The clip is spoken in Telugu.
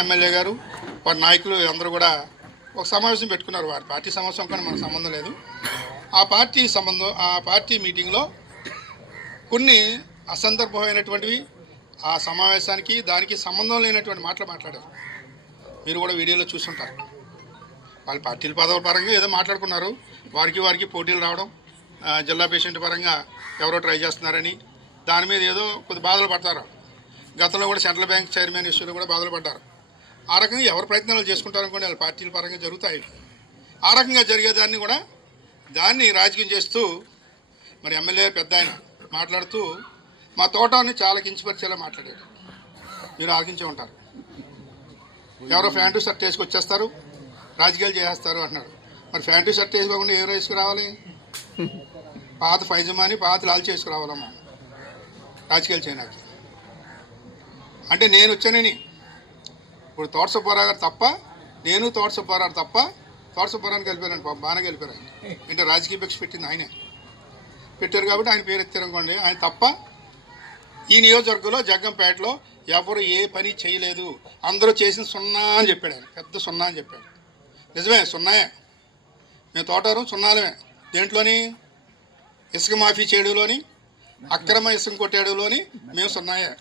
ఎమ్మెల్యే గారు వారి నాయకులు అందరూ కూడా ఒక సమావేశం పెట్టుకున్నారు. వారి పార్టీ సమావేశం కానీ మనకు సంబంధం లేదు. ఆ పార్టీ మీటింగ్లో కొన్ని అసందర్భమైనటువంటివి ఆ సమావేశానికి దానికి సంబంధం లేనటువంటి మాటలు మాట్లాడారు. మీరు కూడా వీడియోలో చూసుంటారు. వాళ్ళ పార్టీల పదవుల పరంగా ఏదో మాట్లాడుకున్నారు. వారికి పోటీలు రావడం, జిల్లా పేషెంట్ పరంగా ఎవరో ట్రై చేస్తున్నారని దాని మీద ఏదో కొద్ది బాధలు పడతారు. గతంలో కూడా సెంట్రల్ బ్యాంక్ చైర్మన్ ఇష్యూలో కూడా బాధలు పడ్డారు. ఆ రకంగా ఎవరు ప్రయత్నాలు చేసుకుంటారనుకోండి, వాళ్ళ పార్టీల పరంగా జరుగుతాయి. ఆ రకంగా జరిగేదాన్ని కూడా దాన్ని రాజకీయం చేస్తూ మరి ఎమ్మెల్యే పెద్ద ఆయన మాట్లాడుతూ మా తోటని చాలా కించపరిచేలా మాట్లాడారు. మీరు ఆలోచించే ఉంటారు. ఎవరో ప్యాంటు షర్ట్ వేసుకొచ్చేస్తారు, రాజకీయాలు చేసేస్తారు అంటున్నాడు. మరి ప్యాంటు షర్ట్ వేసుకోకుండా ఏ వేసుకురావాలి? పాత ఫైజమాని పాత లాల్ చేసుకురావాలమ్మా రాజకీయాలు చేయడానికి. అంటే నేను వచ్చానని ఇప్పుడు తోట సుబ్బారావు గారు తప్ప, నేను తోట సుబ్బారావు తప్ప, తోట సుబ్బారావుని గెలిపారండి. బాగానే గెలిపారు. ఆయన అంటే రాజకీయ భిక్ష పెట్టింది ఆయనే పెట్టారు కాబట్టి ఆయన పేరు ఎత్తారనుకోండి. ఆయన తప్ప ఈ నియోజకవర్గంలో జగ్గంపేటలో ఎవరు ఏ పని చేయలేదు, అందరూ చేసిన సున్నా అని చెప్పాడు. ఆయన పెద్ద సున్నా అని చెప్పాడు. నిజమే, సున్నాయే. మేము తోటరు సున్నాలమే. దేంట్లోని? ఇసుక మాఫీ చేయడంలోని, అక్రమ ఇసుక కొట్టేయడంలోని మేము సున్నాయే.